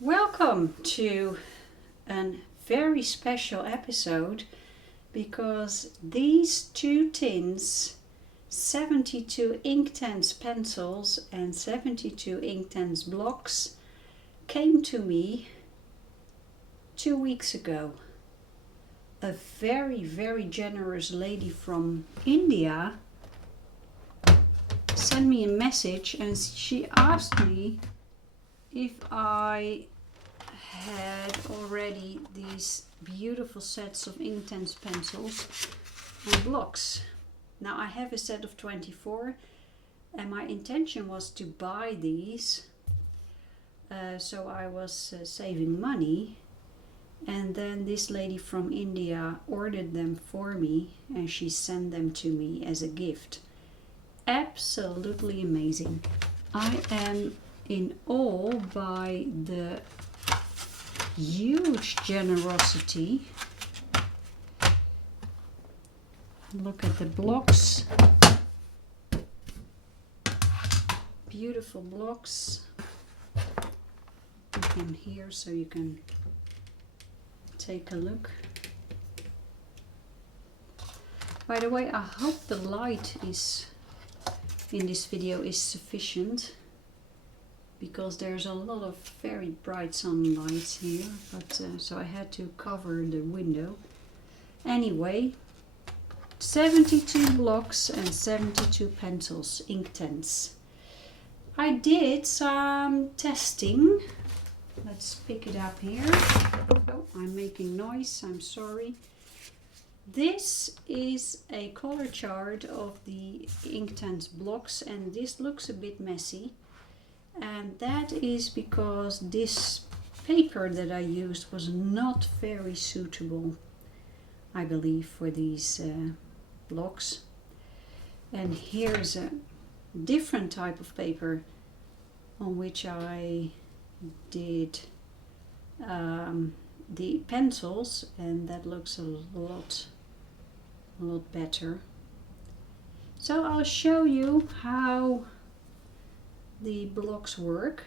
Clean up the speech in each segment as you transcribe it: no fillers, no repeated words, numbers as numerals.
Welcome to a very special episode because these two tins, 72 Inktense pencils and 72 Inktense blocks, came to me 2 weeks ago. A very generous lady from India sent me a message and she asked me if I had already these beautiful sets of Inktense pencils and blocks. Now I have a set of 24 and my intention was to buy these, so I was saving money, and then this lady from India ordered them for me and she sent them to me as a gift. Absolutely amazing. I am in awe by the huge generosity. Look at the blocks. Beautiful blocks. Put them here so you can take a look. By the way, I hope the light is in this video is sufficient, because there's a lot of very bright sunlight here, but so I had to cover the window. Anyway, 72 blocks and 72 pencils, Inktense. I did some testing. Let's pick it up here. Oh, I'm making noise, I'm sorry. This is a color chart of the Inktense blocks, and this looks a bit messy. And that is because this paper that I used was not very suitable, I believe, for these blocks. And here's a different type of paper on which I did the pencils, and that looks a lot better. So I'll show you how the blocks work.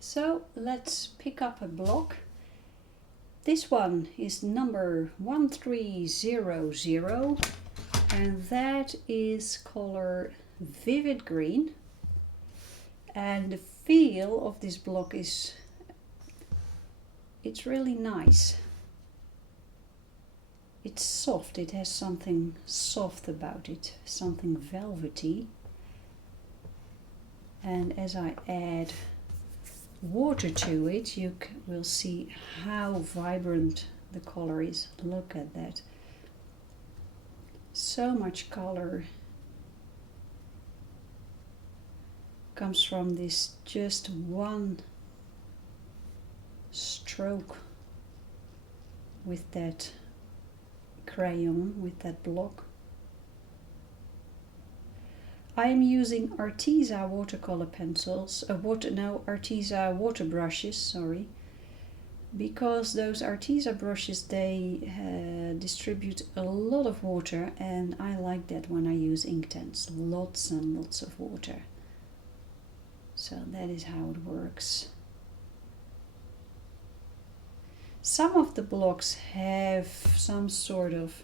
So let's pick up a block. This one is number 1300, and that is color Vivid Green. And the feel of this block is, it's really nice. It's soft, it has something soft about it, something velvety. And as I add water to it, you will see how vibrant the color is. Look at that. So much color comes from this just one stroke with that crayon, with that block. I am using Arteza watercolor pencils, Arteza water brushes, sorry, because those Arteza brushes, they distribute a lot of water, and I like that when I use Inktense, lots and lots of water. So that is how it works. Some of the blocks have some sort of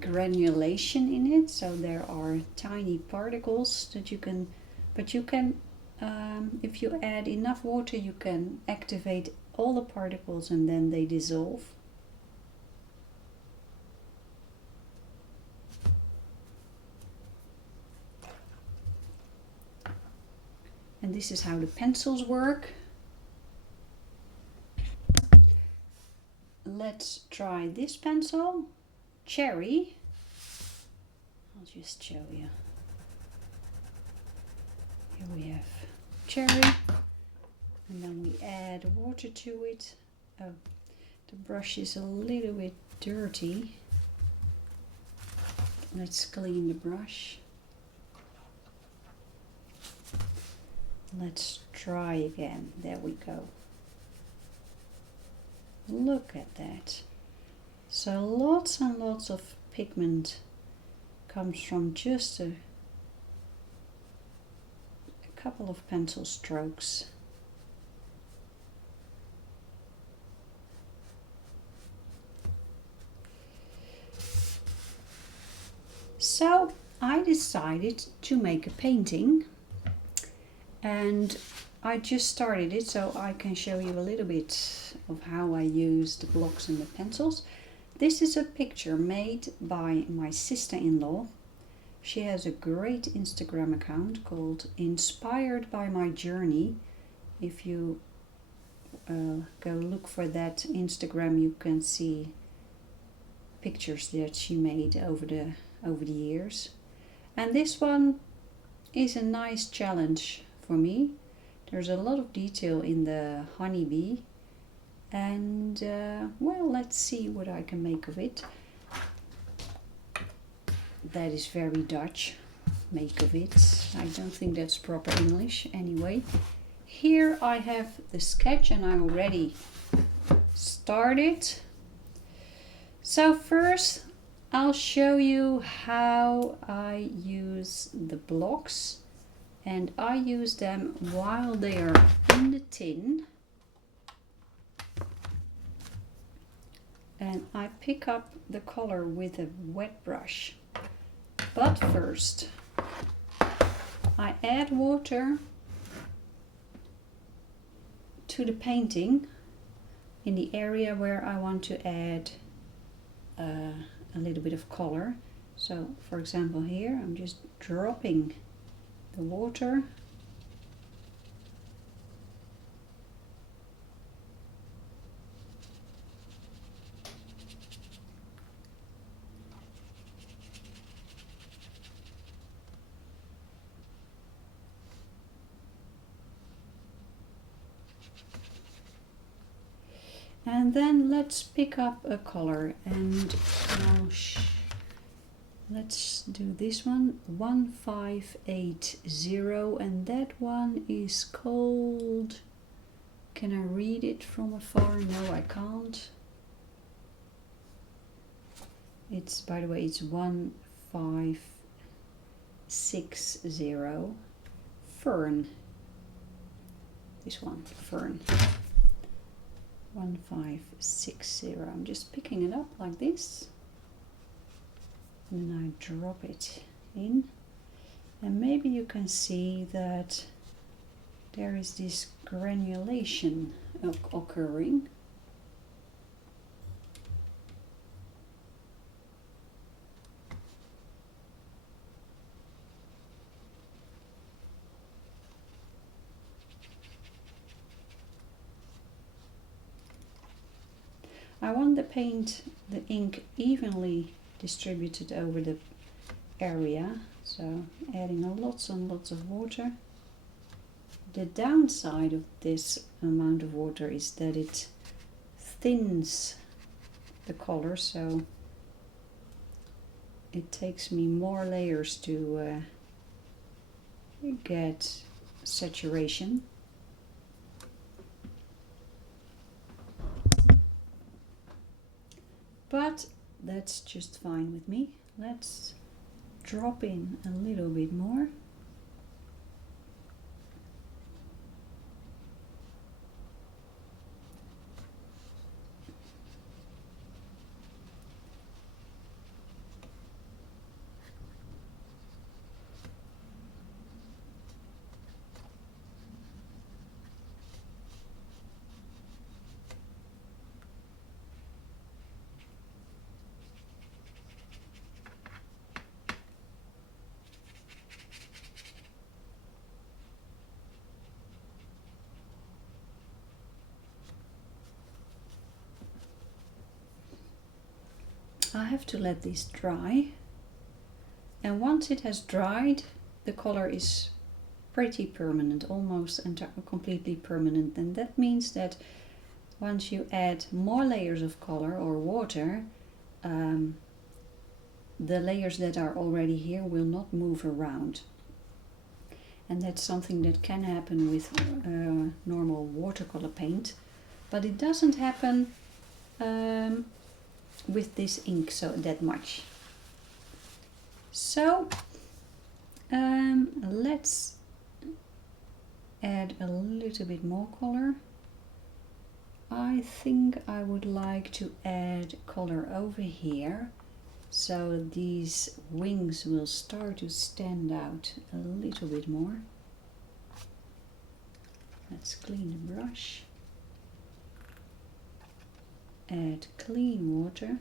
granulation in it, so there are tiny particles that you can, but you can, if you add enough water, you can activate all the particles and then they dissolve. And this is how the pencils work. Let's try this pencil, Cherry. I'll just show you. Here we have Cherry, and then we add water to it. Oh, the brush is a little bit dirty. Let's clean the brush. Let's try again. There we go. Look at that. So lots and lots of pigment comes from just a couple of pencil strokes. So I decided to make a painting, and I just started it so I can show you a little bit of how I use the blocks and the pencils. This is a picture made by my sister-in-law. She has a great Instagram account called Inspired by My Journey. If you go look for that Instagram, you can see pictures that she made over the years. And this one is a nice challenge for me. There's a lot of detail in the honeybee, and well, let's see what I can make of it. That is very Dutch, make of it. I don't think that's proper English anyway. Here I have the sketch and I already started. So first I'll show you how I use the blocks, and I use them while they are in the tin. And I pick up the color with a wet brush. But first, I add water to the painting in the area where I want to add a little bit of color. So, for example, here I'm just dropping the water. And then let's pick up a color, and let's do this one, 1580, and that one is called, can I read it from afar? No, I can't. It's, by the way, it's 1560, Fern. This one, Fern. 1560. I'm just picking it up like this, and then I drop it in, and maybe you can see that there is this granulation occurring. I want the ink evenly distributed over the area, so adding lots and lots of water. The downside of this amount of water is that it thins the color, so it takes me more layers to get saturation. But that's just fine with me. Let's drop in a little bit more. I have to let this dry, and once it has dried, the color is pretty permanent, almost completely permanent, and that means that once you add more layers of color or water, the layers that are already here will not move around. And that's something that can happen with normal watercolor paint, but it doesn't happen with this ink so that much. So let's add a little bit more color. I think I would like to add color over here, so these wings will start to stand out a little bit more. Let's clean the brush. Add clean water.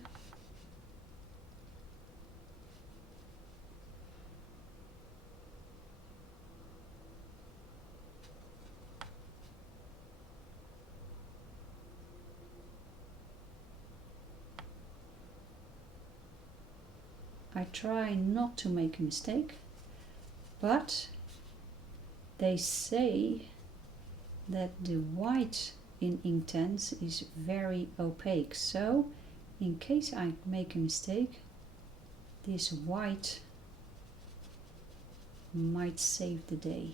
I try not to make a mistake, but they say that the white in Inktense is very opaque, so in case I make a mistake, this white might save the day.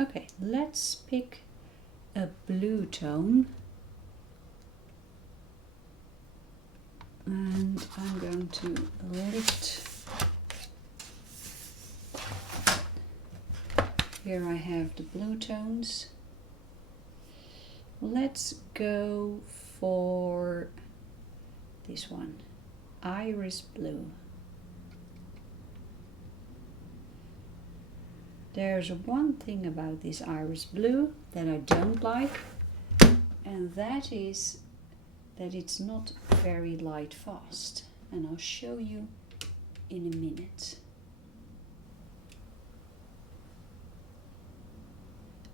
Okay, let's pick a blue tone. And I'm going to lift. Here I have the blue tones. Let's go for this one, Iris Blue. There's one thing about this Iris Blue that I don't like, and that is that it's not very light fast, and I'll show you in a minute.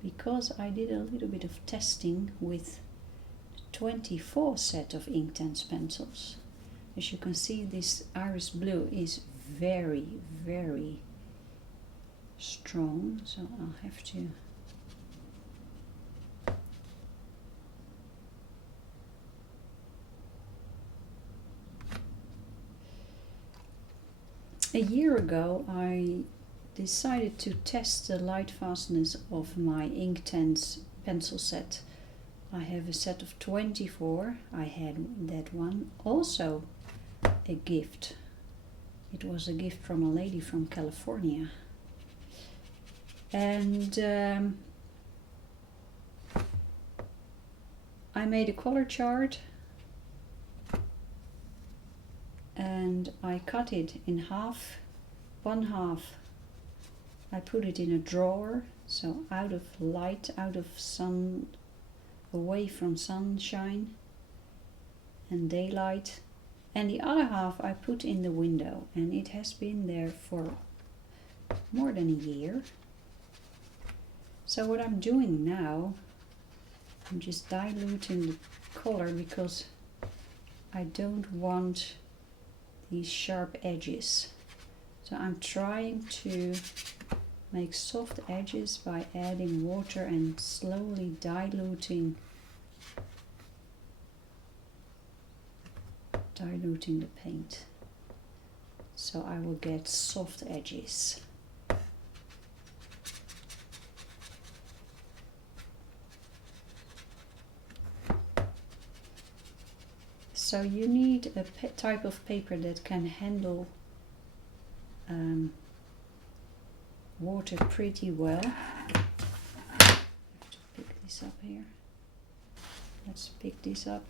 Because I did a little bit of testing with 24 set of Inktense pencils. As you can see, this Iris Blue is very, very strong, so I'll have to a year ago I decided to test the lightfastness of my Inktense pencil set. I have a set of 24. I had that one. Also a gift. It was a gift from a lady from California. And I made a color chart and I cut it in half. One half I put it in a drawer, so out of light, out of sun, away from sunshine and daylight. And the other half I put in the window, and it has been there for more than a year. So what I'm doing now, I'm just diluting the color because I don't want these sharp edges. So I'm trying to make soft edges by adding water and slowly diluting the paint. So I will get soft edges. So you need a type of paper that can handle water pretty well. I have to pick this up here. Let's pick this up.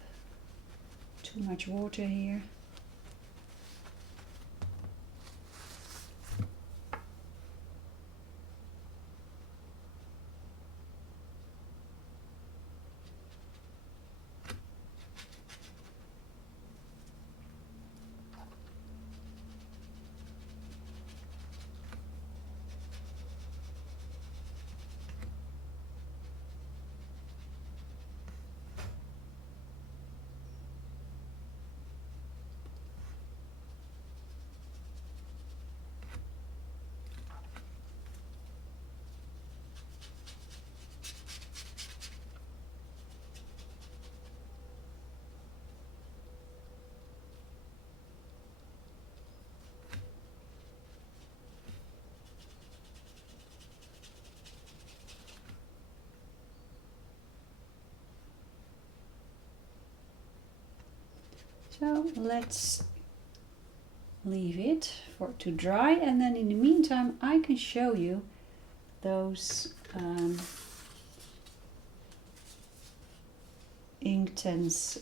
Too much water here. So let's leave it to dry, and then in the meantime I can show you those Inktense,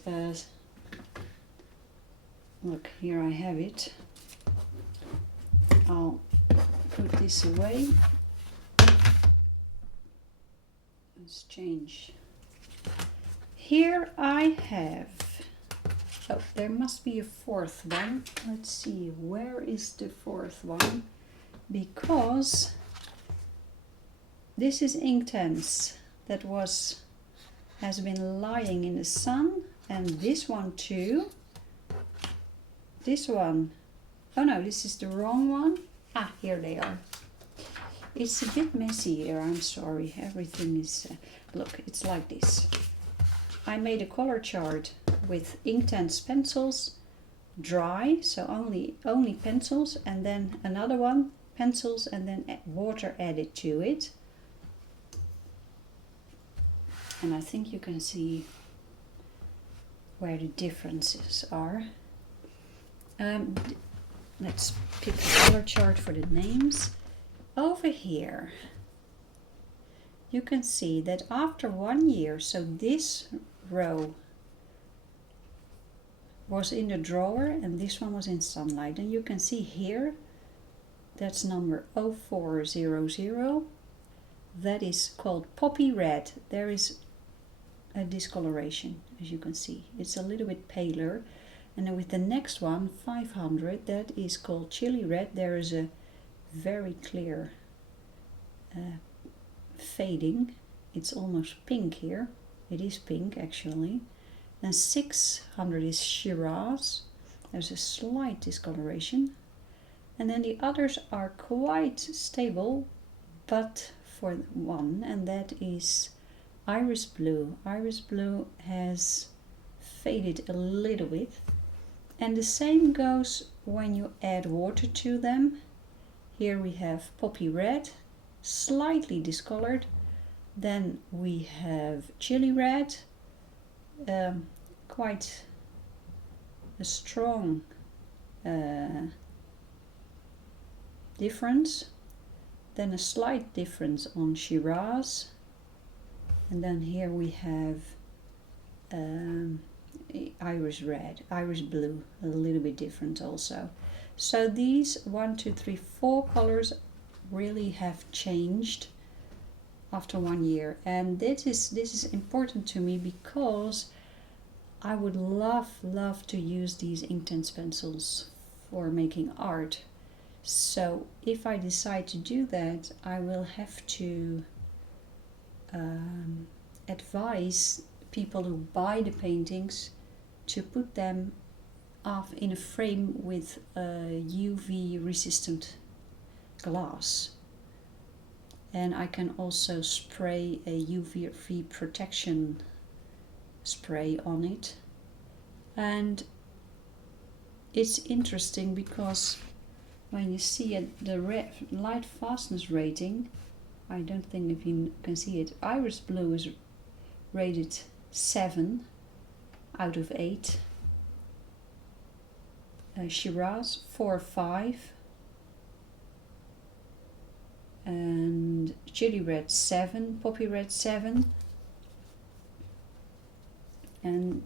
look, here I have it. I'll put this away. Let's change. Here I have, oh, there must be a fourth one. Let's see, where is the fourth one? Because this is Inktense that has been lying in the sun, and this one too. This one, oh no, this is the wrong one. Ah, here they are. It's a bit messy here, I'm sorry. Everything is, look, it's like this. I made a color chart with Inktense pencils, dry, so only pencils, and then another one, pencils, and then water added to it. And I think you can see where the differences are. Let's pick a color chart for the names. Over here, you can see that after 1 year, so this row was in the drawer and this one was in sunlight, and you can see here, that's number 0400. That is called Poppy Red. There is a discoloration, as you can see. It's a little bit paler. And then with the next one, 500, that is called Chili Red. There is a very clear fading. It's almost pink here. It is pink actually. Then 600 is Shiraz. There's a slight discoloration. And then the others are quite stable, but for one, and that is Iris Blue. Iris Blue has faded a little bit. And the same goes when you add water to them. Here we have Poppy Red, slightly discolored. Then we have Chili Red, quite a strong difference. Then a slight difference on Shiraz. And then here we have Iris Red, Iris Blue, a little bit different also. So these 1, 2, 3, 4 colors really have changed after 1 year, and this is important to me because I would love to use these Inktense pencils for making art. So if I decide to do that, I will have to advise people who buy the paintings to put them off in a frame with UV resistant glass. And I can also spray a UV protection spray on it. And it's interesting because when you see it, the Lightfastness rating, I don't think if you can see it, Iris Blue is rated 7 out of 8. Shiraz 4 or 5. And Chili Red 7, Poppy Red 7. And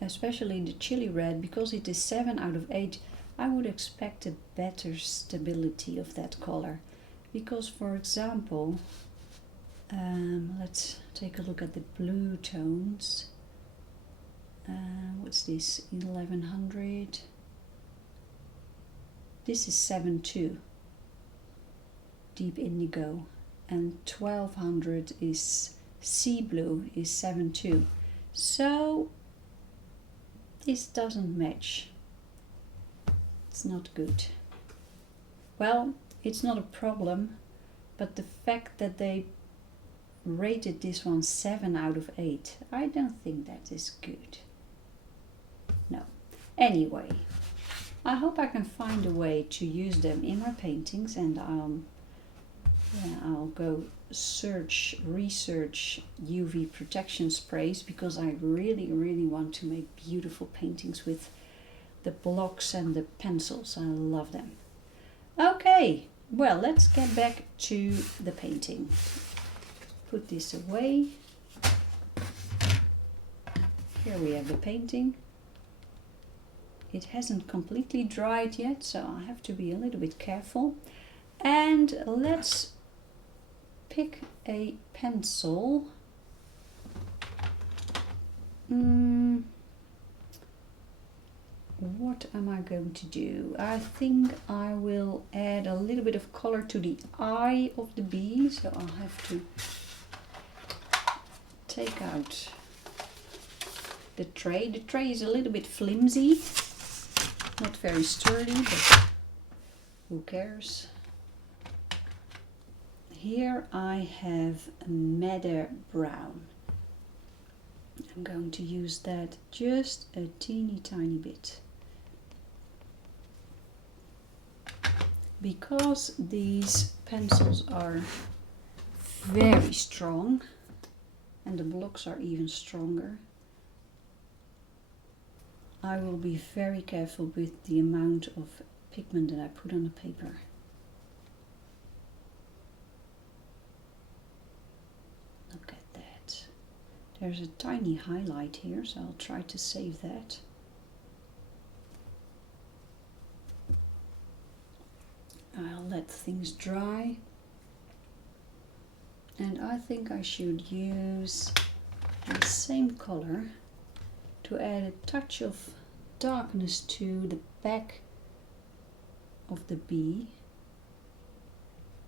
especially the Chili Red, because it is 7 out of 8, I would expect a better stability of that color. Because, for example, let's take a look at the blue tones. What's this? 1100. This is 7.2, deep indigo, and 1200 is sea blue, is 7.2. So this doesn't match. It's not good. Well, it's not a problem, but the fact that they rated this one 7 out of 8, I don't think that is good. No. Anyway, I hope I can find a way to use them in my paintings, and I'll go research UV protection sprays, because I really want to make beautiful paintings with the blocks and the pencils. I love them. Okay, well, let's get back to the painting. Put this away. Here we have the painting. It hasn't completely dried yet, so I have to be a little bit careful. And let's pick a pencil. What am I going to do? I think I will add a little bit of color to the eye of the bee, so I'll have to take out the tray. The tray is a little bit flimsy, not very sturdy, but who cares? Here I have a madder brown. I'm going to use that just a teeny tiny bit. Because these pencils are very strong and the blocks are even stronger, I will be very careful with the amount of pigment that I put on the paper. Look at that. There's a tiny highlight here, so I'll try to save that. I'll let things dry. And I think I should use the same color to add a touch of darkness to the back of the bee.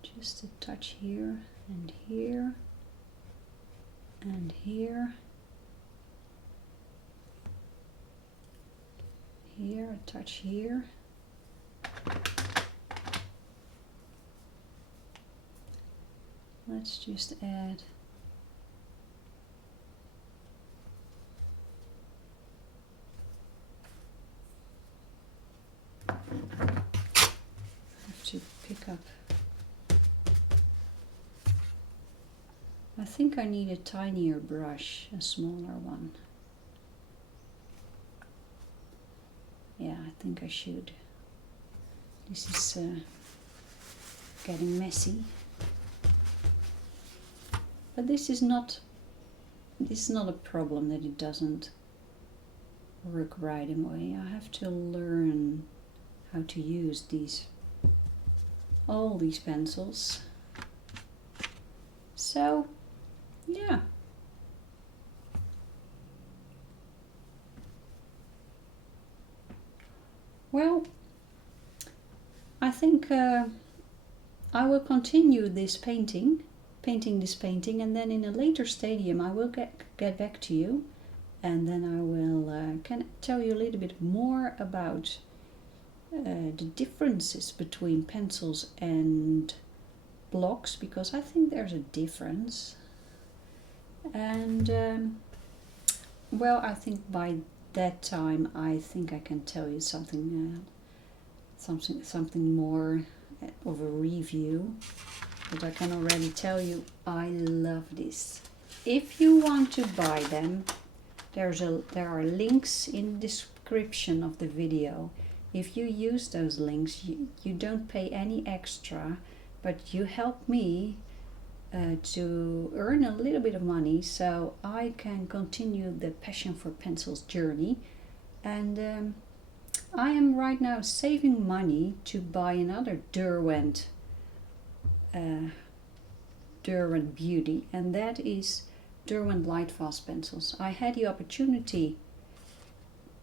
Just a touch here and here and here. Here, a touch here. Let's just add to pick up. I think I need a tinier brush, a smaller one. Yeah, I think I should. This is getting messy. But this is not a problem that it doesn't work right away. I have to learn how to use all these pencils. So, yeah. Well, I think I will continue this painting this painting, and then in a later stadium I will get back to you, and then I will can tell you a little bit more about the differences between pencils and blocks, because I think there's a difference. And well, I think by that time I think I can tell you something more of a review. But I can already tell you I love this. If you want to buy them, there are links in the description of the video. If you use those links, you don't pay any extra, but you help me to earn a little bit of money so I can continue the Passion for Pencils journey. And I am right now saving money to buy another Derwent Beauty, and that is Derwent Lightfast pencils. I had the opportunity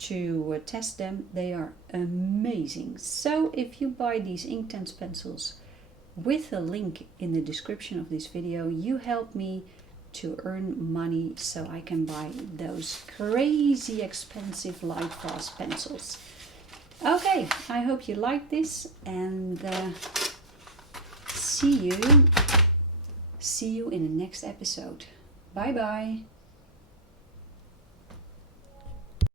to test them. They are amazing. So if you buy these Inktense pencils with a link in the description of this video, you help me to earn money so I can buy those crazy expensive Lightfast pencils. Okay, I hope you like this, and see you in the next episode. Bye bye.